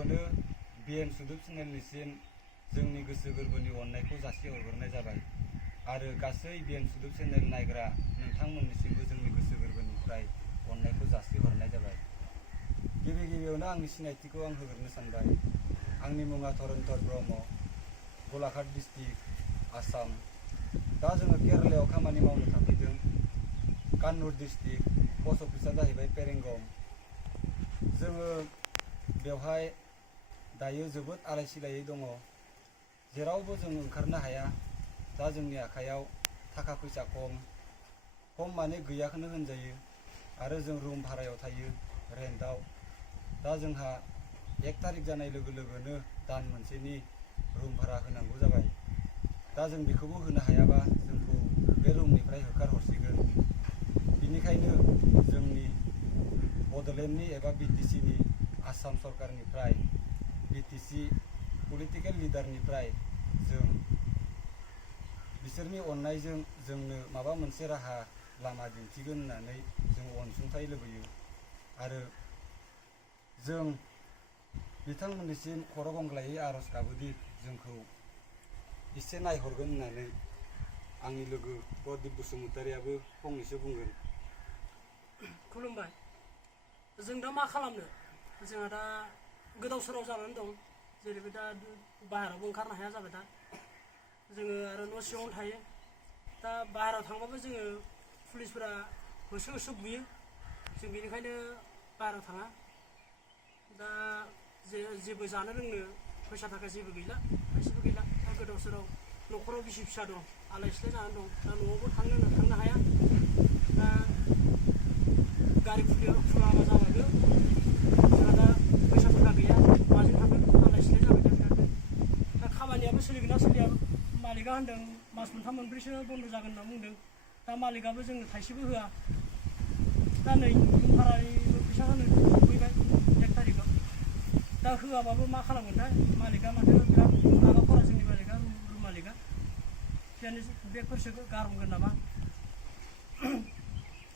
गिबियावनो BM सुदुब चेनेलनिसिम जोंनि गोसो गोरबोनि अननायखौ जासिहरग्रोनाय जाबाय आरो गासै BM सुदुब चेनेल नायग्रा नोंथांमोननिसिमबो जोंनि गोसो गोरबोनिफ्राय अननायखौ जासिहरनाय जाबाय। गिबियावनो आंनि सिनायथिखौ आं होग्रोनो सानबाय। आंनि मुङा धरनीधर ब्रह्म, गलाघाट डिस्ट्रिक्ट, आसाम। दा जोङो केरालायाव खामानि मावनो थाफैदों। कान्नुर डिस्ट्रिक्ट, पस्ट अफिसा जाहैबाय पेरेंगम। जोङो बेवहाय दायो जोबोद आलाय सिलायै दङ। जेरावबो जों ओंखारनो हाया। दा जोंनि आखायाव थाखा फैसा खम माने गैयाखौनो होनजायो आरो जों रुम भारायाव थायो, रेन्टआव। दा जोंहा 1 तारिख जानाय लोगो लोगोनो दान मोनसेनि रुम भारा होनांगौ जाबाय। दा जों बेखौबो होनो हायाबा जोंखौ बे रुमनिफ्राय होखारहरसिगोन। बिनिखायनो जोंनि बड'लेण्डनि एबा BTCनि आसाम सरकारनिफ्राय, BTC पलिटिकेल लिडारनिफ्राय जों बिसोरनि अननायजों जोंनो माबा मोनसे राहा लामा दिन्थिगोन होननानै जों अनसुंथाइ लुबैयो आरो जों बिथांमोननिसिम खर' गंग्लायै आर'ज गाबोदि जोंखौ एसे नायहरगोन होननानै। आंनि लोगो प्रदीप बसुमतारियाबो फंनैसो बुंगोन। खुलुमबाय। जों दा मा खालामनो? जोंहा दा गोदाव सोराव जानानै दं। जेरैबायदि दा बाहेरावबो ओंखारनो हाया जाबाय। दा जोङो आरो न' सिङावनो थायो। दा बाहेराव थांबाबो जोङो पुलिसफोरा होसो बुयो। जों बेनिखायनो बाहेराव थाङा। दा जेबो जानो लोंनो फैसा थाखा जेबो गैला, थाइसेबो गैला। दा गोदाव सोराव न'खराव बिसि फिसा दं, आलाय सिलाय जानानै दं। दा न'आवबो थांनो हाया। दा गारि खुलामा जाबाबो जोंहा दा फैसा थाखा गैया, माजों थांगोन? आलाय सिलाय जाबाय दा खामानियाबो सोलिगोन ना सोलिया? मालिकआ होनदों मास मोनथाम मोनब्रैसो बन्द' जागोन होनना बुंदों। दा मालिकआबो जोंनो थाइसेबो होआ। दा नै रुम भारानिबो फैसा होनो सफैबाय 1 तारिखआव। दा होआबाबो मा खालामगोनथाय? मालिकआ माथो बिराद रागा खरा जोंनि मालिकआ, रुम मालिकआ। बेगफोरसो गारहरगोन नामा?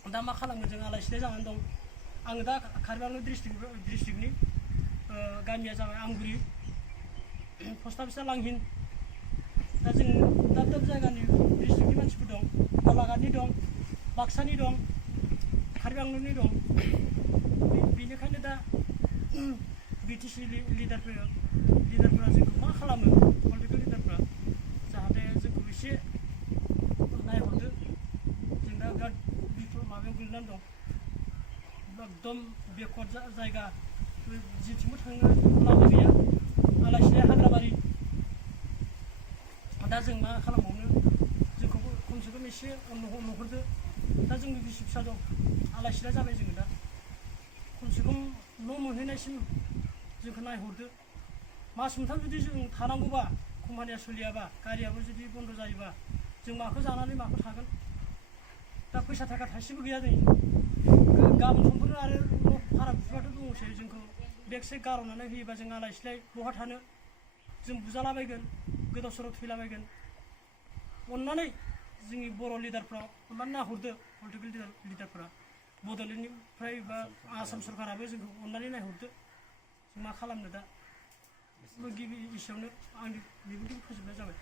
दा मा खालामगोन? जों आलाय सिलाय जानानै दं। आङो दा कार्बि आंलं डिस्ट्रिक्टनि गामिया जाबाय आमगुरि, पस्ट अफिसा लांहिन। दा जों दाब दाब जायगानि डिस्ट्रिक्टनि मानसिफोर दं। गलाघाटनि दं, बाक्सानि दं, कार्बि आंलंनि दं। बेनिखायनो दा BTC लिडारफोरा जोंखौ मा खालामो? पलिटिकेल लिडारफ्रा जाहाथे जोंखौ एसे नायहरदो। जों दा बिराद माबायाव गोलैनानै दं। एकदम बेकवार्ड जायगा, जेथिंबो थांनो लामा गैया, आलाय सिलाय हाग्राबारि। दा जों मा खालामबावनो? जोंखौबो खमसे खम एसे नुहुरदो। दा जोंनि बिसि फिसा दं, आलाय सिलाय जाबाय। जोङो दा खमसे खम न' मोनहैनायसिम जोंखौ नायहरदो। मास मोनथाम जुदि जों थानांगौबा, कम्पानिया सोलियाबा, गारियाबो जुदि बन्द' जायोबा, जों माखौ जानानै माखौ थागोन? दा फैसा थाखा थाइसेबो गैया। नै गाबोन समफोर आरो न' भारा बुबाथ' दङसै। जोंखौ बेग सेग गारहरनानै होयोबा जों आलाय सिलाय बहा थानो? जों बुजालाबायगोन, गोदाव सोराव थैलाबायगोन। अननानै जोंनि बर' लिडारफ्रा अननानै नायहरदो। पलिटिकेल लिडारफ्रा बड'लेण्डनिफ्राय बा आसाम सरकाराबो जोंखौ अननानै नायहरदो। जों मा खालामनो दा? गिबि एसेयावनो आंनि बिबुंथिखौ फोजोबनाय जाबाय।